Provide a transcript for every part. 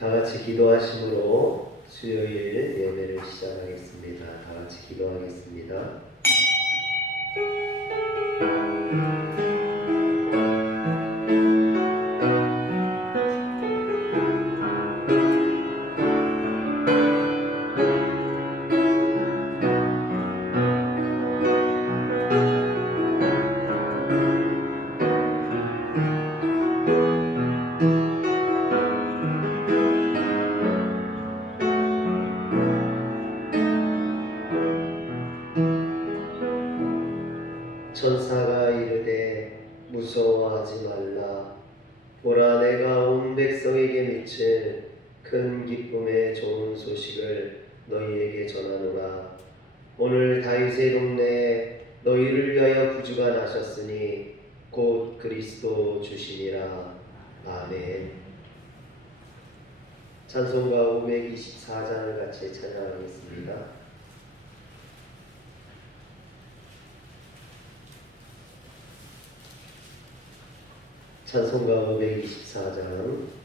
다 같이 기도하심으로 수요일 예배를 시작하겠습니다. 다 같이 기도하겠습니다. 천사가 이르되 무서워하지 말라. 보라, 내가 온 백성에게 미칠 큰 기쁨의 좋은 소식을 너희에게 전하노라. 오늘 다윗의 동네에 너희를 위하여 구주가 나셨으니 곧 그리스도 주시니라. 아멘. 찬송가 524장을 같이 찬양하겠습니다. 찬송가 524장.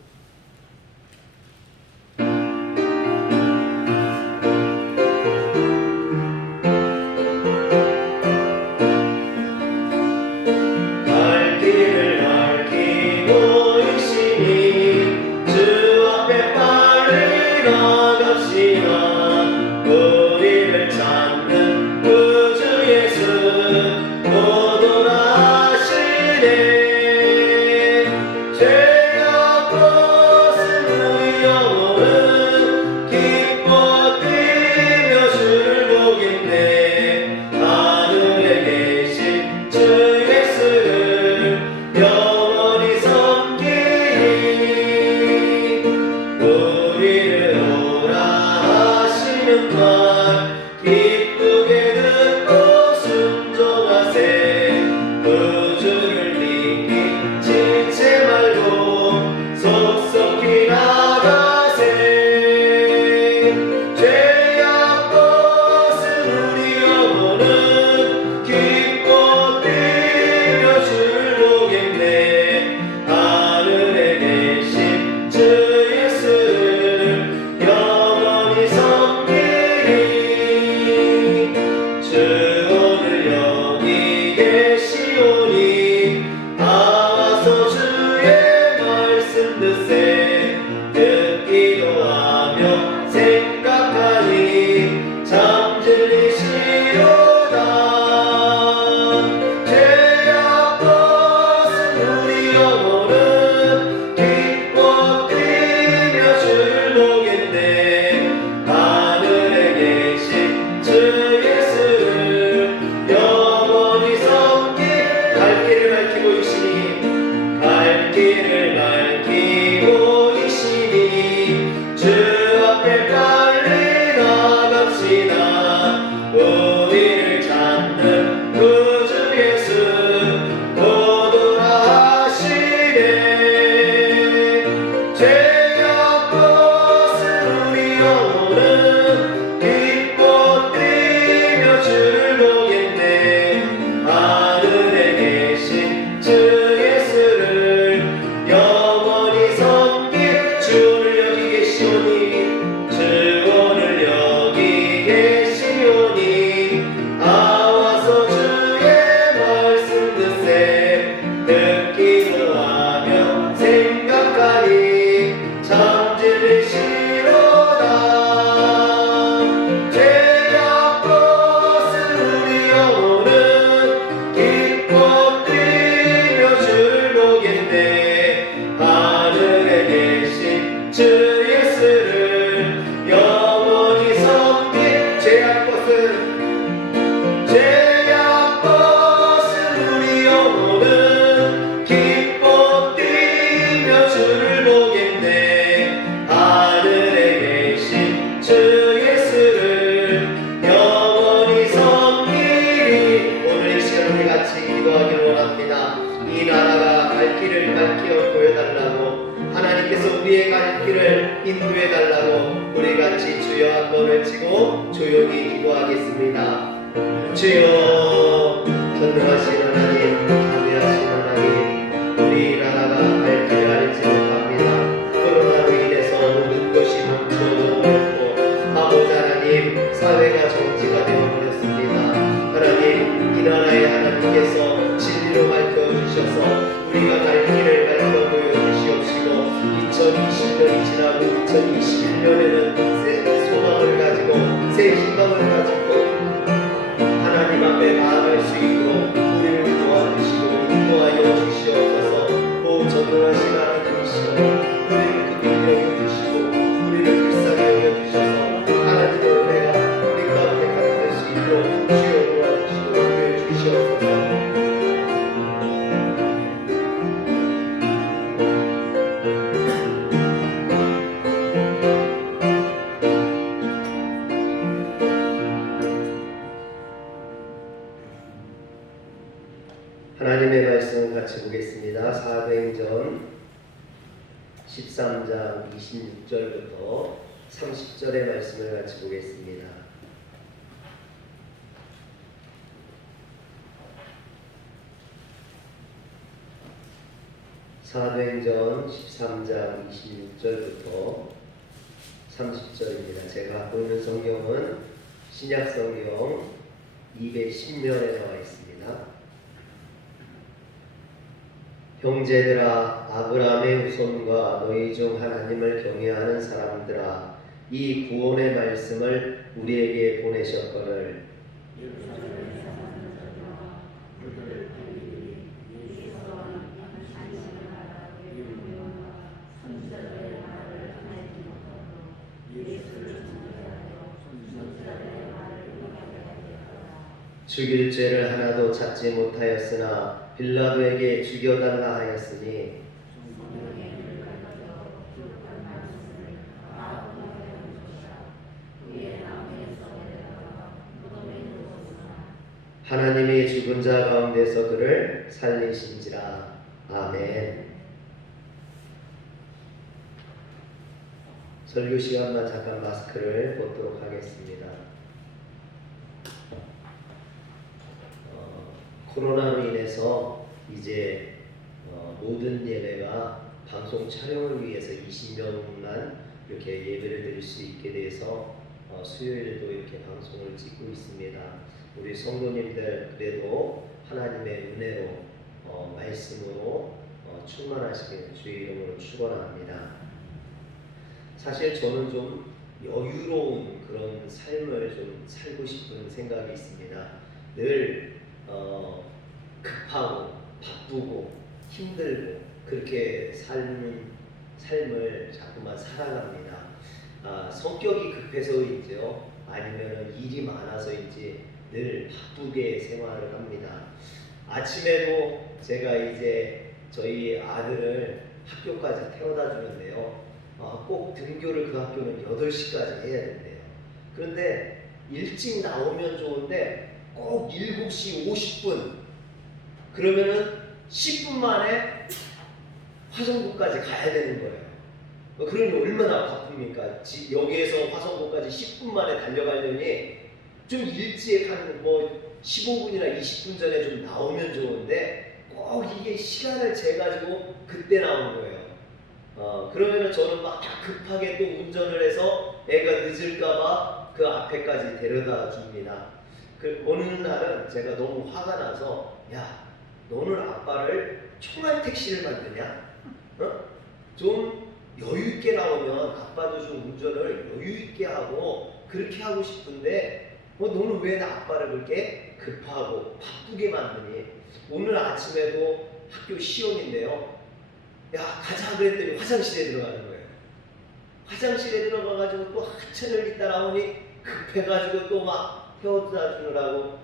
인도해달라고 우리같이 주여 한번 외치고 조용히 기도하겠습니다. 주여, 전능하신 하나님, 자비하신 하나님, 우리 나라가 갈 길을 알지 못합니다. 코로나로 인해서 2020년이 지나고 2021년에는 새 소망을 가지고 새 희망을 가지고 하나님 앞에 나아갈 수 있도록 우리를 도와주시고 인도하여 주시옵소서. 전능하신 하나님이시여, 우리를 기쁘게 여겨주시고 우리를 불쌍히 여겨주셔서 하나님의 은혜가 우리 가운데 가득할 수 있도록 주여 도와주시고 은혜해 주시옵소서. 하나님의 말씀을 같이 보겠습니다. 사도행전 13장 26절부터 30절의 말씀을 같이 보겠습니다. 사도행전 13장 26절부터 30절입니다. 제가 갖고 있는 성경은 신약성경 210면에 나와 있습니다. 형제들아, 아브라함의 후손과 너희 중 하나님을 경외하는 사람들아, 이 구원의 말씀을 우리에게 보내셨거늘 죽일 죄를 하나도 찾지 못하였으나 빌라도에게 죽여달라 하였으니 하나님이 죽은 자 가운데서 그를 살리신지라. 아멘. 설교 시간만 잠깐 마스크를 벗도록 하겠습니다. 코로나로 인해서 이제 모든 예배가 방송 촬영을 위해서 20명만 이렇게 예배를 드릴 수 있게 돼서 수요일도 이렇게 방송을 찍고 있습니다. 우리 성도님들 그래도 하나님의 은혜로 말씀으로 충만하시길 주의 이름으로 축원합니다. 사실 저는 좀 여유로운 그런 삶을 좀 살고 싶은 생각이 있습니다. 늘 급하고 바쁘고 힘들고 그렇게 삶을 자꾸만 살아갑니다. 성격이 급해서인지요, 아니면 일이 많아서인지 늘 바쁘게 생활을 합니다. 아침에도 제가 이제 저희 아들을 학교까지 태워다 주는데요, 꼭 등교를 그 학교는 8시까지 해야 된대요. 그런데 일찍 나오면 좋은데 꼭 7시 50분 그러면은 10분 만에 화성구까지 가야 되는 거예요. 그러니 얼마나 바쁩니까? 여기에서 화성구까지 10분 만에 달려가려니 좀 일찍 한 15분이나 20분 전에 좀 나오면 좋은데 꼭 이게 시간을 재가지고 그때 나오는 거예요. 그러면은 저는 막 급하게 또 운전을 해서 애가 늦을까봐 그 앞에까지 데려다 줍니다. 어느 날은 제가 너무 화가 나서, 야, 너는 아빠를 총알 택시를 만드냐? 좀 여유 있게 나오면 아빠도 좀 운전을 여유 있게 하고 그렇게 하고 싶은데 너는 왜 나 아빠를 그렇게 급하고 바쁘게 만드니? 오늘 아침에도 학교 시험인데요, 야, 가자 그랬더니 화장실에 들어가는 거예요. 화장실에 들어가가지고 또 한참을 있다 나오니 급해가지고 또 막 태워다 주느라고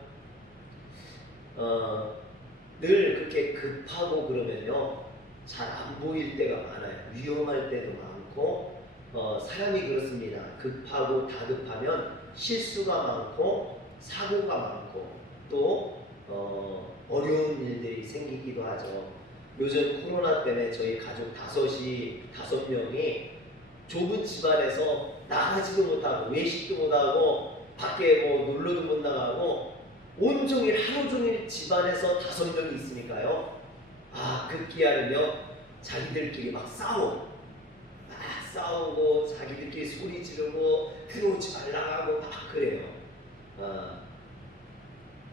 늘 그렇게 급하고 그러면요 잘 안 보일 때가 많아요. 위험할 때도 많고 사람이 그렇습니다. 급하고 다급하면 실수가 많고 사고가 많고 또 어려운 일들이 생기기도 하죠. 요즘 코로나 때문에 저희 가족 5명이 좁은 집안에서 나가지도 못하고 외식도 못하고 밖에 놀러도 못 나가고 온종일 하루 종일 집안에서 5명이 있으니까요, 급기야는요 자기들끼리 막 싸우고 자기들끼리 소리 지르고 들어오지 말라 하고 막 그래요.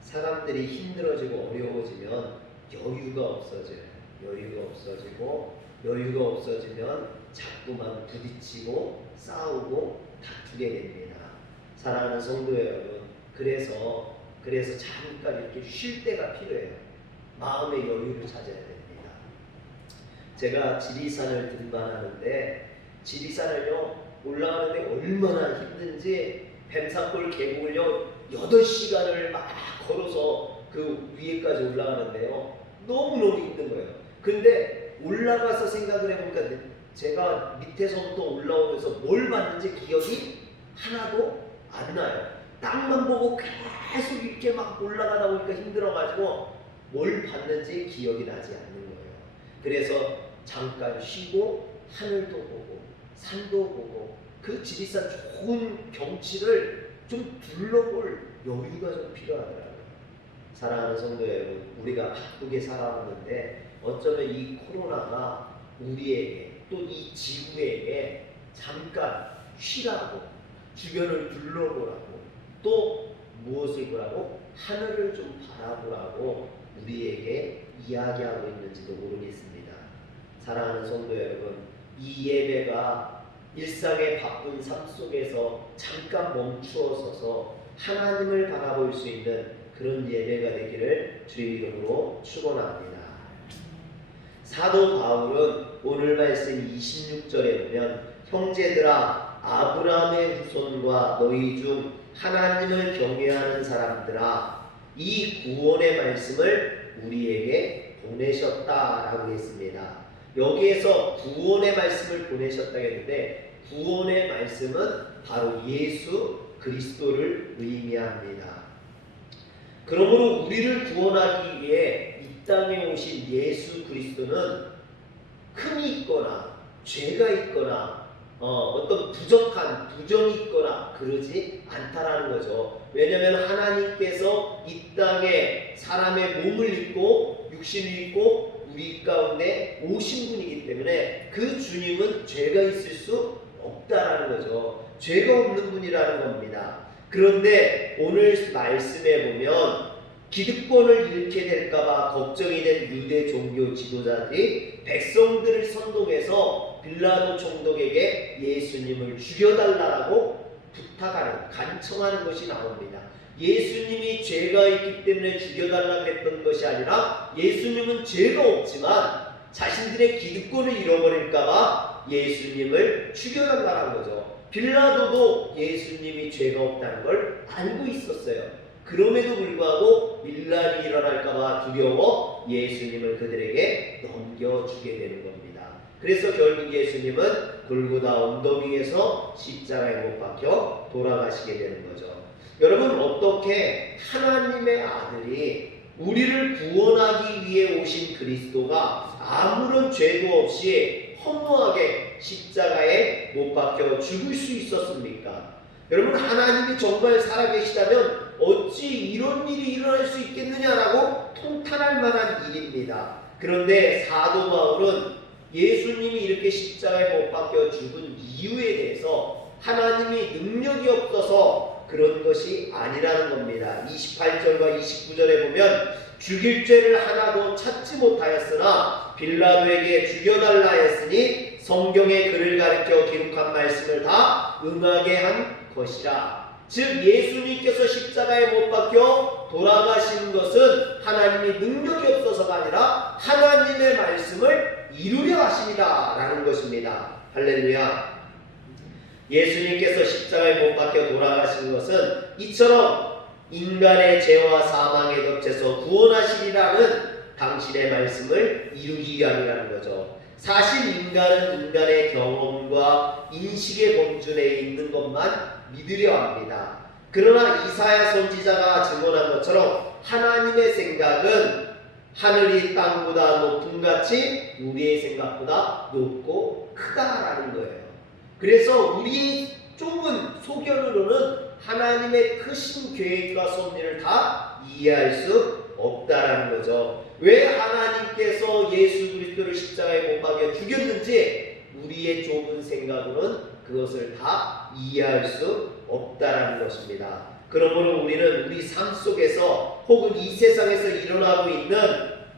사람들이 힘들어지고 어려워지면 여유가 없어지고 여유가 없어지면 자꾸만 부딪히고 싸우고 다투게 됩니다. 사랑하는 성도 여러분, 그래서 잠깐 이렇게 쉴 때가 필요해요. 마음의 여유를 찾아야 됩니다. 제가 지리산을 등반하는데 지리산을요 올라가는데 얼마나 힘든지 뱀산골 계곡을요 8시간을 막 걸어서 그 위에까지 올라가는데요 너무너무 힘든 거예요. 근데 올라가서 생각을 해보니까 제가 밑에서부터 올라오면서 뭘 봤는지 기억이 하나도 안 나요. 땅만 보고 계속 이렇게 막 올라가다 보니까 힘들어가지고 뭘 봤는지 기억이 나지 않는 거예요. 그래서 잠깐 쉬고 하늘도 보고 산도 보고 그 지리산 좋은 경치를 좀 둘러볼 여유가 좀 필요하더라고요. 사랑하는 성도 여러분, 우리가 바쁘게 살아왔는데 어쩌면 이 코로나가 우리에게 또 이 지구에게 잠깐 쉬라고 주변을 둘러보라고 또 무엇을 보라고 하늘을 좀 바라보라고 우리에게 이야기하고 있는지도 모르겠습니다. 사랑하는 성도 여러분, 이 예배가 일상의 바쁜 삶 속에서 잠깐 멈추어 서서 하나님을 바라볼 수 있는 그런 예배가 되기를 주의 이름으로 축원합니다. 사도 바울은 오늘 말씀 26절에 보면 형제들아 아브라함의 후손과 너희 중 하나님을 경외하는 사람들아 이 구원의 말씀을 우리에게 보내셨다라고 했습니다. 여기에서 구원의 말씀을 보내셨다고 했는데 구원의 말씀은 바로 예수 그리스도를 의미합니다. 그러므로 우리를 구원하기 위해 이 땅에 오신 예수 그리스도는 흠이 있거나 죄가 있거나 어떤 부족한 부정이 있거나 그러지 않다라는 거죠. 왜냐하면 하나님께서 이 땅에 사람의 몸을 입고 육신을 입고 우리 가운데 오신 분이기 때문에 그 주님은 죄가 있을 수 없다라는 거죠. 죄가 없는 분이라는 겁니다. 그런데 오늘 말씀에 보면 기득권을 잃게 될까봐 걱정이 된 유대 종교 지도자들이 백성들을 선동해서 빌라도 총독에게 예수님을 죽여달라고 부탁하는 간청하는 것이 나옵니다. 예수님이 죄가 있기 때문에 죽여달라고 했던 것이 아니라 예수님은 죄가 없지만 자신들의 기득권을 잃어버릴까봐 예수님을 죽여달라는 거죠. 빌라도도 예수님이 죄가 없다는 걸 알고 있었어요. 그럼에도 불구하고 일날이 일어날까봐 두려워 예수님을 그들에게 넘겨주게 되는 겁니다. 그래서 결국 예수님은 골고다 언덕 위에서 십자가에 못 박혀 돌아가시게 되는 거죠. 여러분, 어떻게 하나님의 아들이 우리를 구원하기 위해 오신 그리스도가 아무런 죄도 없이 허무하게 십자가에 못 박혀 죽을 수 있었습니까? 여러분, 하나님이 정말 살아계시다면 어찌 이런 일이 일어날 수 있겠느냐라고 통탄할 만한 일입니다. 그런데 사도 바울은 예수님이 이렇게 십자가에 못 박혀 죽은 이유에 대해서 하나님이 능력이 없어서 그런 것이 아니라는 겁니다. 28절과 29절에 보면 죽일 죄를 하나도 찾지 못하였으나 빌라도에게 죽여달라 했으니 성경의 글을 가리켜 기록한 말씀을 다 응하게 한 것이라. 즉 예수님께서 십자가에 못 박혀 돌아가신 것은 하나님이 능력이 없어서가 아니라 하나님의 말씀을 이루려 하십니다 라는 것입니다. 할렐루야. 예수님께서 십자가에 못 박혀 돌아가신 것은 이처럼 인간의 죄와 사망에 덮쳐서 구원하시리라는 당신의 말씀을 이루기 위함이라는 거죠. 사실 인간은 인간의 경험과 인식의 범주 내에 있는 것만 믿으려 합니다. 그러나 이사야 선지자가 증언한 것처럼 하나님의 생각은 하늘이 땅보다 높음같이 우리의 생각보다 높고 크다라는 거예요. 그래서 우리 좁은 소견으로는 하나님의 크신 계획과 섭리를 다 이해할 수 없다라는 거죠. 왜 하나님께서 예수 그리스도를 십자가에 못 박여 죽였는지 우리의 좁은 생각으로는 그것을 다 이해할 수 없다라는 것입니다. 그러므로 우리는 우리 삶 속에서 혹은 이 세상에서 일어나고 있는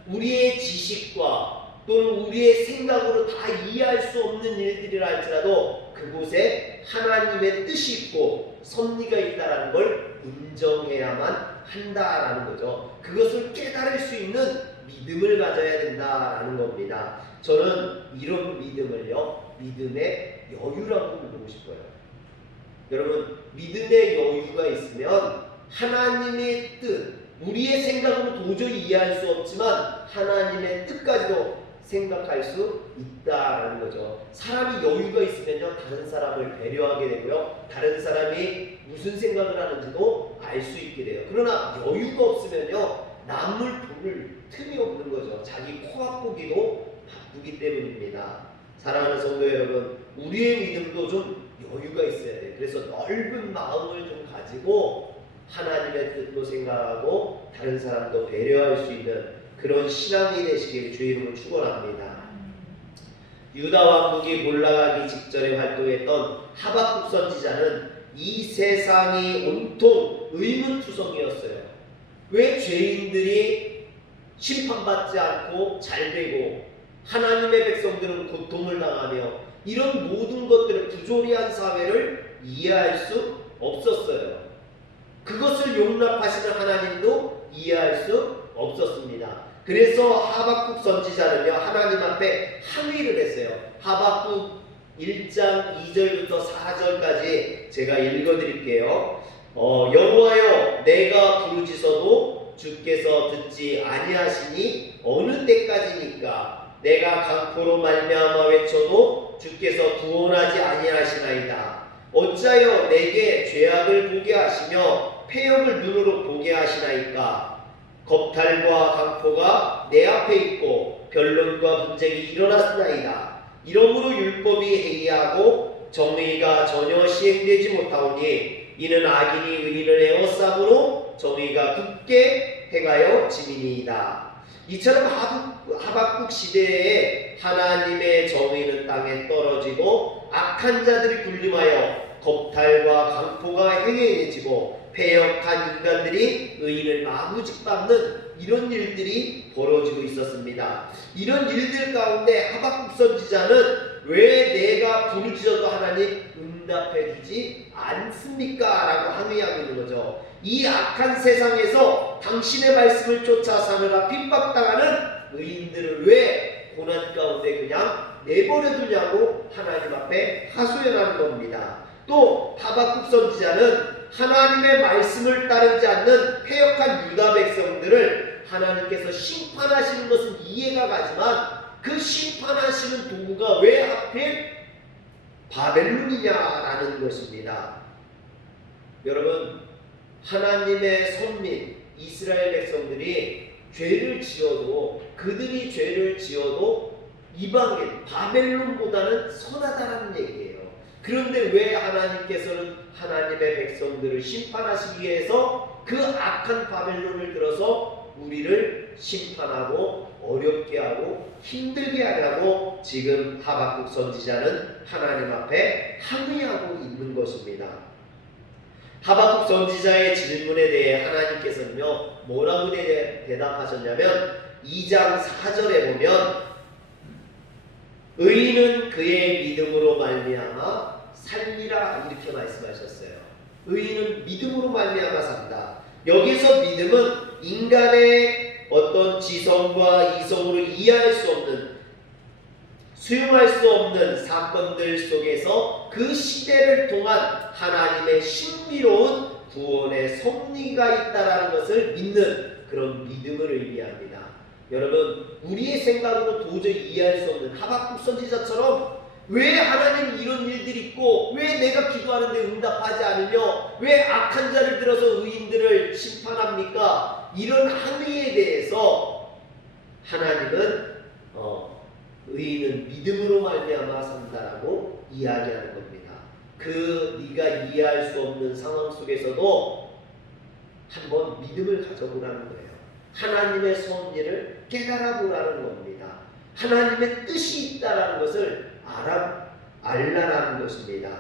우리의 지식과 또는 우리의 생각으로 다 이해할 수 없는 일들이라 할지라도 그곳에 하나님의 뜻이 있고 섭리가 있다라는 걸 인정해야만 한다라는 거죠. 그것을 깨달을 수 있는 믿음을 가져야 된다라는 겁니다. 저는 이런 믿음을요, 믿음의 여유라고 부르고 싶어요. 여러분, 믿음의 여유가 있으면 하나님의 뜻, 우리의 생각으로 도저히 이해할 수 없지만 하나님의 뜻까지도 생각할 수 있다라는 거죠. 사람이 여유가 있으면요, 다른 사람을 배려하게 되고요, 다른 사람이 무슨 생각을 하는지도 알 수 있게 돼요. 그러나 여유가 없으면요, 남을 부를 틈이 없는 거죠. 자기 코앞 보기도 바쁘기 때문입니다. 사랑하는 성도 여러분, 우리의 믿음도 좀 여유가 있어야 돼요. 그래서 넓은 마음을 좀 가지고 하나님의 뜻도 생각하고 다른 사람도 배려할 수 있는 그런 신앙이 되시길 주의 이름으로 축원합니다. 유다 왕국이 몰락하기 직전에 활동했던 하박국 선지자는 이 세상이 온통 의문투성이었어요. 왜 죄인들이 심판받지 않고 잘되고 하나님의 백성들은 고통을 당하며 이런 모든 것들을 부조리한 사회를 이해할 수 없었어요. 그것을 용납하시는 하나님도 이해할 수 없었습니다. 그래서 하박국 선지자는요, 하나님 앞에 항의를 했어요. 하박국 1장 2절부터 4절까지 제가 읽어드릴게요. 여호와여, 내가 부르짖어도 주께서 듣지 아니하시니 어느 때까지니까? 내가 강포로 말미암아 외쳐도 주께서 구원하지 아니하시나이다. 어찌하여 내게 죄악을 보게 하시며 패역을 눈으로 보게 하시나이까? 겁탈과 강포가 내 앞에 있고 변론과 분쟁이 일어났나이다. 이러므로 율법이 해이하고 정의가 전혀 시행되지 못하오니 이는 악인이 의인을 에워싸므로 정의가 굳게 행하여 지민이이다. 이처럼 하박국 시대에 하나님의 정의는 땅에 떨어지고 악한 자들이 군림하여 겁탈과 강포가 행해지고 패역한 인간들이 의인을 마구짓밟는 이런 일들이 벌어지고 있었습니다. 이런 일들 가운데 하박국 선지자는 왜 내가 부르짖어도 하나님 응답해 주지 않습니까? 라고 항의하고 있는 거죠. 이 악한 세상에서 당신의 말씀을 쫓아 사느라 핍박당하는 의인들을 왜 고난 가운데 그냥 내버려 두냐고 하나님 앞에 하소연하는 겁니다. 또 하박국 선지자는 하나님의 말씀을 따르지 않는 패역한 유다 백성들을 하나님께서 심판하시는 것은 이해가 가지만 그 심판하시는 도구가 왜 하필 바벨론이냐라는 것입니다. 여러분, 하나님의 선민 이스라엘 백성들이 죄를 지어도 그들이 죄를 지어도 이방인 바벨론보다는 선하다는 얘기예요. 그런데 왜 하나님께서는 하나님의 백성들을 심판하시기 위해서 그 악한 바벨론을 들어서 우리를 심판하고 어렵게 하고 힘들게 하려고 지금 하박국 선지자는 하나님 앞에 항의하고 있는 것입니다. 하박국 선지자의 질문에 대해 하나님께서는요, 뭐라고 대답하셨냐면 2장 4절에 보면 의인은 그의 믿음으로 말미암아 살리라 이렇게 말씀하셨어요. 의인은 믿음으로 말미암아 산다. 여기서 믿음은 인간의 어떤 지성과 이성으로 이해할 수 없는, 수용할 수 없는 사건들 속에서 그 시대를 통한 하나님의 신비로운 구원의 섭리가 있다라는 것을 믿는 그런 믿음을 의미합니다. 여러분, 우리의 생각으로 도저히 이해할 수 없는 하박국 선지자처럼 왜 하나님 이런 일들이 있고 왜 내가 기도하는데 응답하지 않으며 왜 악한 자를 들어서 의인들을 심판합니까? 이런 항의에 대해서 하나님은 의인은 믿음으로 말미암아 산다라고 이야기하는 겁니다. 그 네가 이해할 수 없는 상황 속에서도 한번 믿음을 가져보라는 거예요. 하나님의 섭리를 깨달아보라는 겁니다. 하나님의 뜻이 있다라는 것을 알라라는 것입니다.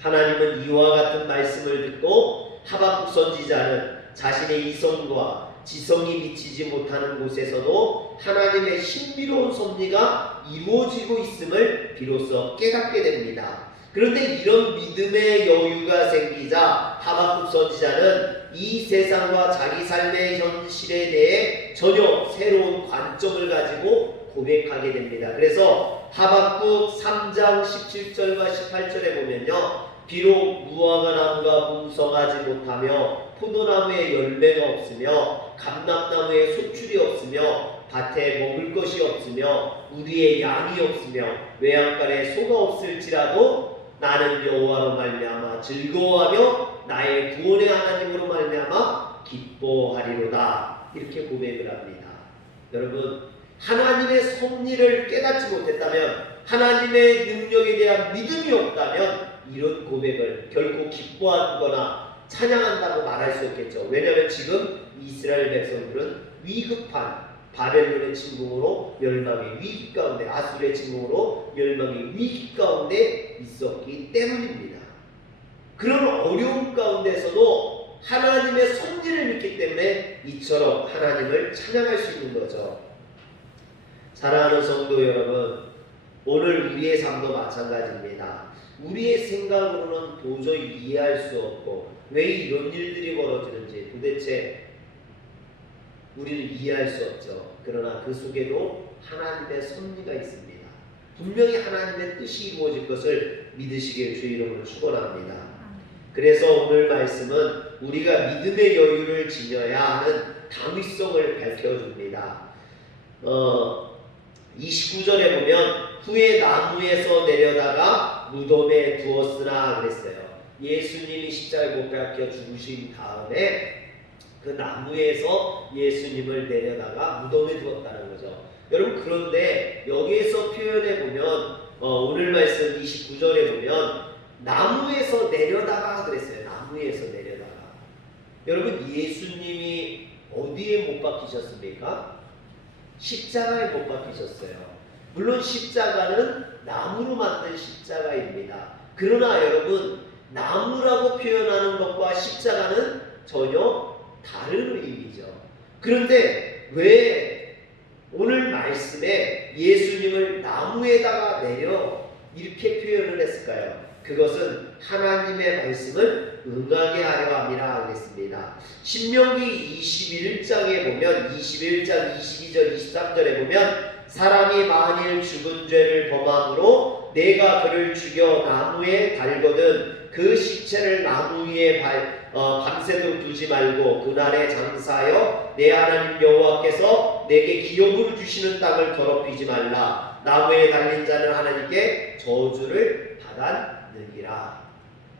하나님은 이와 같은 말씀을 듣고 하박국 선지자는 자신의 이성과 지성이 미치지 못하는 곳에서도 하나님의 신비로운 섭리가 이루어지고 있음을 비로소 깨닫게 됩니다. 그런데 이런 믿음의 여유가 생기자 하박국 선지자는 이 세상과 자기 삶의 현실에 대해 전혀 새로운 관점을 가지고 고백하게 됩니다. 그래서 하박국 3장 17절과 18절에 보면요, 비록 무화과 나무가 풍성하지 못하며 포도나무에 열매가 없으며 감람나무에 소출이 없으며 밭에 먹을 것이 없으며 우리의 양이 없으며 외양간에 소가 없을지라도 나는 여호와로 말미암아 즐거워하며 나의 구원의 하나님으로 말미암아 기뻐하리로다. 이렇게 고백을 합니다. 여러분, 하나님의 섭리를 깨닫지 못했다면, 하나님의 능력에 대한 믿음이 없다면 이런 고백을 결코 기뻐하거나 찬양한다고 말할 수 없겠죠. 왜냐하면 지금 이스라엘 백성들은 위급한 바벨론의 침공으로 멸망의 위기 가운데, 아수르의 침공으로 멸망의 위기 가운데 있었기 때문입니다. 그런 어려움 가운데서도 하나님의 섭리를 믿기 때문에 이처럼 하나님을 찬양할 수 있는 거죠. 사랑하는 성도 여러분, 오늘 우리의 삶도 마찬가지입니다. 우리의 생각으로는 도저히 이해할 수 없고 왜 이런 일들이 벌어지는지 도대체 우리는 이해할 수 없죠. 그러나 그 속에도 하나님의 섭리가 있습니다. 분명히 하나님의 뜻이 이루어질 것을 믿으시길 주의 이름으로 축원합니다. 그래서 오늘 말씀은 우리가 믿음의 여유를 지녀야 하는 당위성을 밝혀줍니다. 29절에 보면 후에 나무에서 내려다가 무덤에 두었으나 그랬어요. 예수님이 십자가에 못 박혀 죽으신 다음에 그 나무에서 예수님을 내려다가 무덤에 두었다는 거죠. 여러분, 그런데 여기에서 표현해 보면 오늘 말씀 29절에 보면 나무에서 내려다가 그랬어요. 나무에서 내려다가. 여러분, 예수님이 어디에 못 박히셨습니까? 십자가에 못 박히셨어요. 물론 십자가는 나무로 만든 십자가입니다. 그러나 여러분, 나무라고 표현하는 것과 십자가는 전혀 다른 의미죠. 그런데 왜 오늘 말씀에 예수님을 나무에다가 내려 이렇게 표현을 했을까요? 그것은 하나님의 말씀을 응하게 하려 함이라 하겠습니다. 신명기 21장에 보면 21장 22절 23절에 보면 사람이 만일 죽은 죄를 범함으로 내가 그를 죽여 나무에 달거든 그 시체를 나무 위에 밤새도록 두지 말고 그날에 장사하여 내 하나님 여호와께서 내게 기업으로 주시는 땅을 더럽히지 말라. 나무에 달린 자는 하나님께 저주를 받았느니라.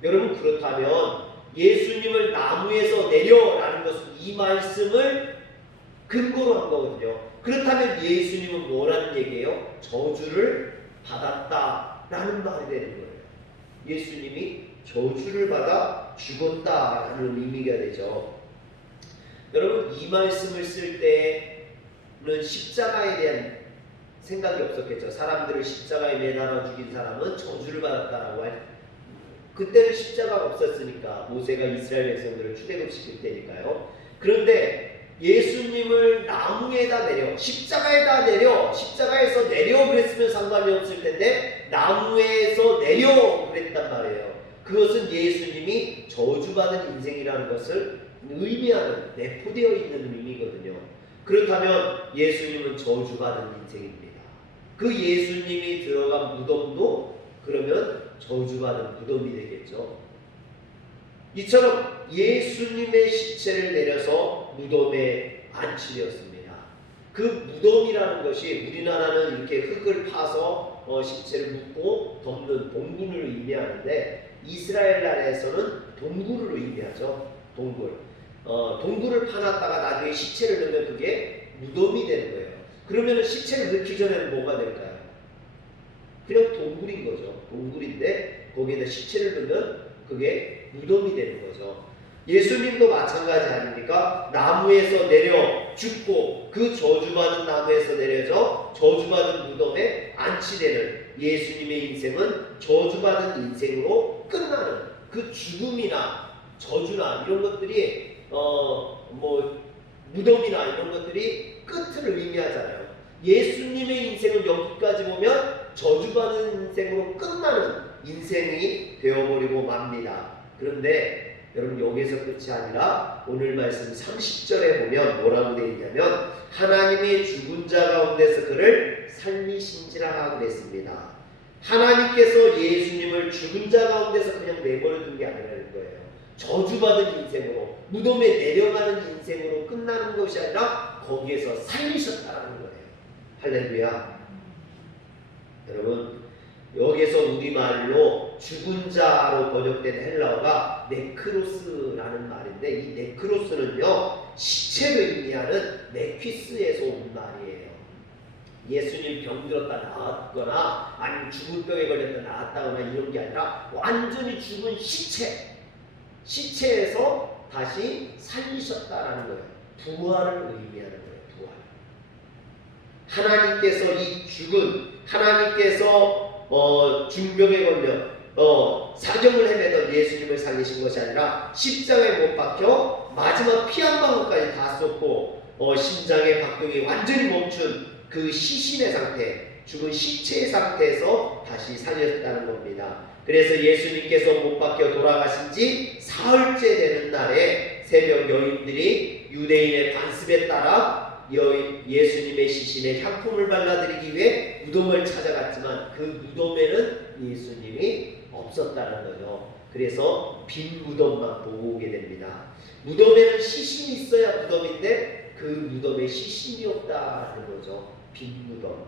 여러분, 그렇다면 예수님을 나무에서 내려라는 것은 이 말씀을 근거로 한 거거든요. 그렇다면 예수님은 뭐라는 얘기예요? 저주를 받았다라는 말이 되는 거예요. 예수님이 저주를 받아 죽었다라는 의미가 되죠. 여러분, 이 말씀을 쓸 때는 십자가에 대한 생각이 없었겠죠. 사람들을 십자가에 매달아 죽인 사람은 저주를 받았다라고 그때는 십자가가 없었으니까, 모세가 이스라엘 백성들을 출애굽시킬 때니까요. 그런데 예수님을 나무에다 내려, 십자가에다 내려, 십자가에서 내려 그랬으면 상관이 없을 텐데 나무에서 내려 그랬단 말이에요. 그것은 예수님이 저주받은 인생이라는 것을 의미하는, 내포되어 있는 의미거든요. 그렇다면 예수님은 저주받은 인생입니다. 그 예수님이 들어간 무덤도 그러면 저주받은 무덤이 되겠죠. 이처럼 예수님의 시체를 내려서 무덤에 안치되었습니다. 그 무덤이라는 것이, 우리나라는 이렇게 흙을 파서 시체를 묻고 덮는 동굴을 의미하는데 이스라엘 나라에서는 동굴을 의미하죠. 동굴을 파놨다가 나중에 시체를 넣으면 그게 무덤이 되는 거예요. 그러면 시체를 넣기 전에는 뭐가 될까요? 그냥 동굴인 거죠. 동굴인데 거기에다 시체를 넣으면 그게 무덤이 되는 거죠. 예수님도 마찬가지 아닙니까? 나무에서 내려 죽고 그 저주받은 나무에서 내려져 저주받은 무덤에 안치되는 예수님의 인생은 저주받은 인생으로 끝나는, 그 죽음이나 저주나 이런 것들이 무덤이나 이런 것들이 끝을 의미하잖아요. 예수님의 인생은 여기까지 보면 저주받은 인생으로 끝나는 인생이 되어버리고 맙니다. 그런데 여러분 여기서 끝이 아니라 오늘 말씀 30절에 보면 뭐라고 되어 있냐면 하나님의 죽은 자 가운데서 그를 살리신지라 그랬습니다. 하나님께서 예수님을 죽은 자 가운데서 그냥 내버려 둔 게 아니라는 거예요. 저주받은 인생으로 무덤에 내려가는 인생으로 끝나는 것이 아니라 거기에서 살리셨다는 거예요. 할렐루야. 여러분 여기서 우리말로 죽은 자로 번역된 헬라어가 네크로스라는 말인데 이 네크로스는요 시체를 의미하는 네퀴스에서 온 말이에요. 예수님 병들었다 나았거나 아니면 죽은 병에 걸렸다 나았다거나 이런 게 아니라 완전히 죽은 시체에서 다시 살리셨다라는 거예요. 부활을 의미하는 거예요. 부활. 하나님께서 이 죽은 하나님께서 중병에 걸려 사경을 헤매던 예수님을 살리신 것이 아니라 십자가에 못 박혀 마지막 피 한 방울까지 다 쏟고 심장의 박동이 완전히 멈춘 그 시신의 상태, 죽은 시체의 상태에서 다시 살렸다는 겁니다. 그래서 예수님께서 못 박혀 돌아가신 지 사흘째 되는 날에 새벽 여인들이 유대인의 관습에 따라 예수님의 시신에 향품을 발라드리기 위해 무덤을 찾아갔지만 그 무덤에는 예수님이 없었다는 거죠. 그래서 빈 무덤만 보고 오게 됩니다. 무덤에는 시신이 있어야 무덤인데 그 무덤에 시신이 없다는 거죠. 빈 무덤.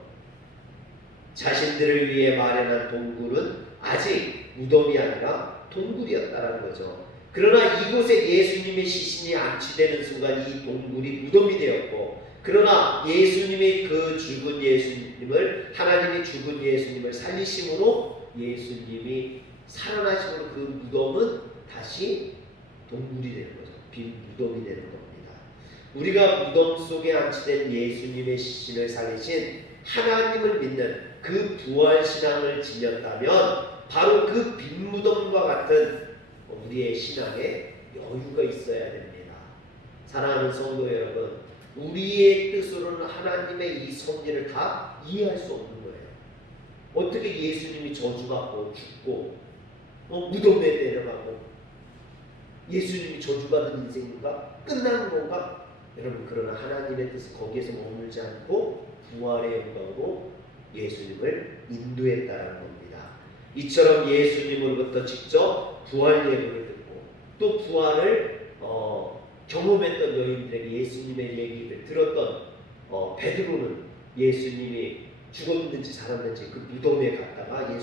자신들을 위해 마련한 동굴은 아직 무덤이 아니라 동굴이었다는 거죠. 그러나 이곳에 예수님의 시신이 안치되는 순간 이 동굴이 무덤이 되었고, 그러나 예수님의 그 죽은 예수님을, 하나님이 죽은 예수님을 살리심으로 예수님이 살아나심으로 그 무덤은 다시 동굴이 되는 거죠. 빈 무덤이 되는 겁니다. 우리가 무덤 속에 안치된 예수님의 시신을 살리신 하나님을 믿는 그 부활신앙을 지녔다면 바로 그 빈 무덤과 같은 우리의 신앙에 여유가 있어야 됩니다. 사랑하는 성도 여러분, 우리의 뜻으로는 하나님의 이 섭리를 다 이해할 수 없는 거예요. 어떻게 예수님이 저주받고 죽고 무덤에 내려가고 예수님이 저주받은 인생인가? 끝나는 건가? 여러분, 그러나 하나님의 뜻은 거기에서 머물지 않고 부활의 영광으로 예수님을 인도했다는 겁니다. 이처럼 예수님으로부터 직접 부활 예고를 듣고 또 부활을 경험했던 여인들에게 예수님의 얘기를 들었던 베드로는 예수님이 죽었는지 살았는지 그 무덤에 갔다가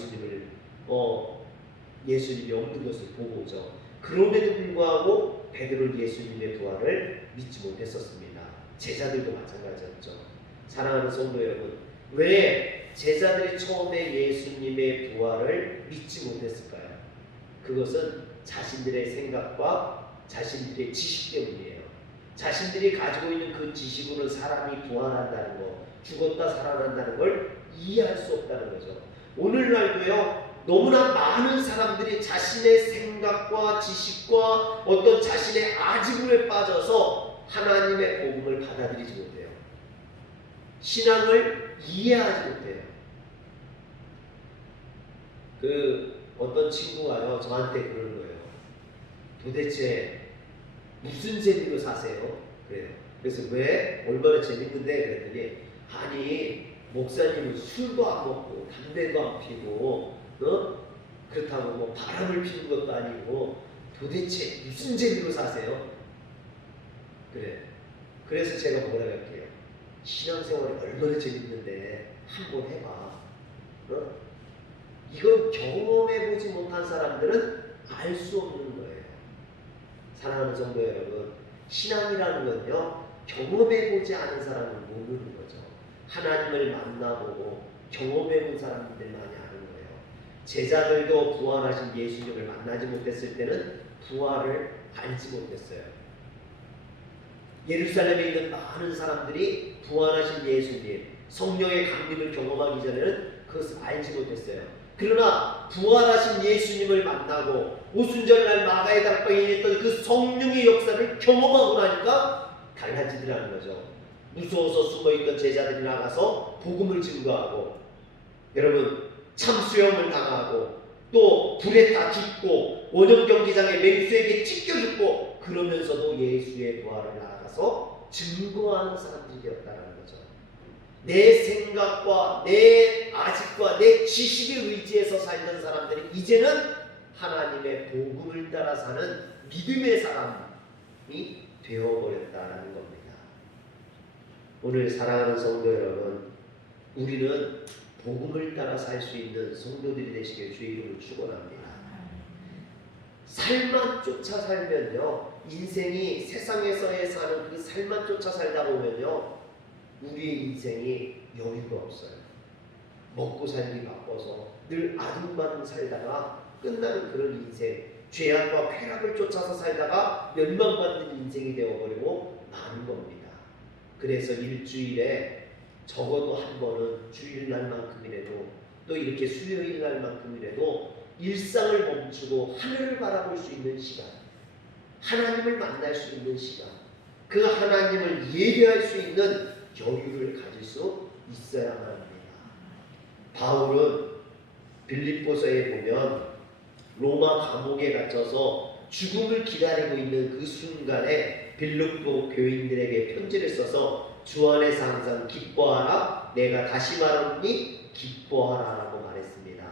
예수님이 없는 것을 보고 오죠. 그럼에도 불구하고 베드로는 예수님의 부활을 믿지 못했었습니다. 제자들도 마찬가지였죠. 사랑하는 성도 여러분, 왜 제자들이 처음에 예수님의 부활을 믿지 못했을까요? 그것은 자신들의 생각과 자신들의 지식 때문이에요. 자신들이 가지고 있는 그 지식으로는 사람이 부활한다는 거, 죽었다 살아난다는 걸 이해할 수 없다는 거죠. 오늘날도요, 너무나 많은 사람들이 자신의 생각과 지식과 어떤 자신의 아지불에 빠져서 하나님의 복음을 받아들이지 못해요. 신앙을 이해하지 못해요. 어떤 친구가요, 저한테 그러는 거예요. 도대체 무슨 재미로 사세요? 그래요. 그래서 왜? 얼마나 재밌는데? 그랬더니, 아니, 목사님은 술도 안 먹고 담배도 안 피고 그렇다고 뭐 바람을 피는 것도 아니고 도대체 무슨 재미로 사세요? 그래. 그래서 제가 뭐라 할게요. 신앙생활이 얼마나 재밌는데 한번 해봐. 이걸 경험해보지 못한 사람들은 알 수 없는 거예요. 사랑하는 성도 여러분, 신앙이라는 건요, 경험해보지 않은 사람은 모르는 거죠. 하나님을 만나보고 경험해본 사람들만이 아는 거예요. 제자들도 부활하신 예수님을 만나지 못했을 때는 부활을 알지 못했어요. 예루살렘에 있는 많은 사람들이 부활하신 예수님, 성령의 강림을 경험하기 전에는 그것을 알지 못했어요. 그러나 부활하신 예수님을 만나고 오순절날 마가의 다락방에 있던 그 성령의 역사를 경험하고 나니까 달라지더라는 거죠. 무서워서 숨어있던 제자들이 나가서 복음을 증거하고, 여러분 참수형을 당하고 또 불에 다 깃고 원형 경기장에 맹수에게 찢겨 죽고, 그러면서도 예수의 부활을 나가서 증거하는 사람들이었다는 거죠. 내 생각과 내 아직과 내 지식에 의지해서 살던 사람들이 이제는 하나님의 복음을 따라 사는 믿음의 사람이 되어버렸다는 겁니다. 오늘 사랑하는 성도 여러분, 우리는 복음을 따라 살 수 있는 성도들이 되시길 주의 이름으로 축원합니다. 삶만 쫓아 살면요, 인생이 세상에서의 사는 그 삶만 쫓아 살다 보면요, 우리의 인생이 여유가 없어요. 먹고 살기 바빠서 늘 아둥바둥 살다가 끝나는 그런 인생, 죄악과 쾌락을 쫓아서 살다가 멸망받는 인생이 되어버리고 마는 겁니다. 그래서 일주일에 적어도 한 번은 주일날만큼이라도, 또 이렇게 수요일날만큼이라도 일상을 멈추고 하늘을 바라볼 수 있는 시간, 하나님을 만날 수 있는 시간, 그 하나님을 예배할 수 있는 여유를 가질 수 있어야만 합니다. 바울은 빌립보서에 보면 로마 감옥에 갇혀서 죽음을 기다리고 있는 그 순간에 빌립보 교인들에게 편지를 써서 주 안에서 항상 기뻐하라, 내가 다시 말하노니 기뻐하라 라고 말했습니다.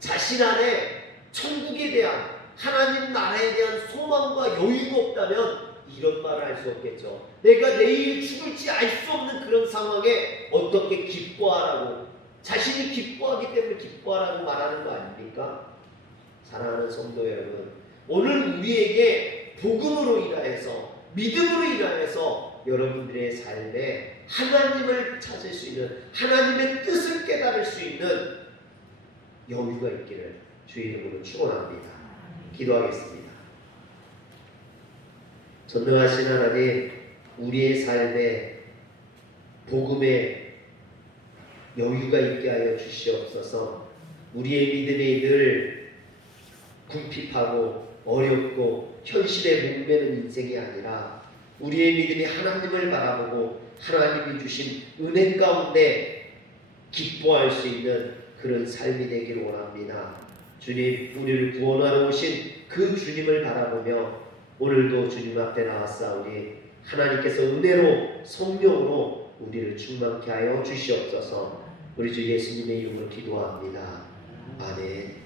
자신 안에 천국에 대한, 하나님 나라에 대한 소망과 여유가 없다면 이런 말을 할 수 없겠죠. 내가 내일 죽을지 알 수 없는 그런 상황에 어떻게 기뻐하라고, 자신이 기뻐하기 때문에 기뻐하라고 말하는 거 아닙니까? 사랑하는 성도 여러분, 오늘 우리에게 복음으로 인하여서, 믿음으로 인하여서 여러분들의 삶에 하나님을 찾을 수 있는, 하나님의 뜻을 깨달을 수 있는 여유가 있기를 주의 이름으로 축원합니다. 기도하겠습니다. 전능하신 하나님, 우리의 삶에 복음의 여유가 있게 하여 주시옵소서. 우리의 믿음이 늘 궁핍하고 어렵고 현실에 목매는 인생이 아니라 우리의 믿음이 하나님을 바라보고 하나님이 주신 은혜 가운데 기뻐할 수 있는 그런 삶이 되기를 원합니다. 주님, 우리를 구원하러 오신 그 주님을 바라보며 오늘도 주님 앞에 나왔사오니 하나님께서 은혜로 성령으로 우리를 충만케 하여 주시옵소서. 우리 주 예수님의 이름으로 기도합니다. 아멘.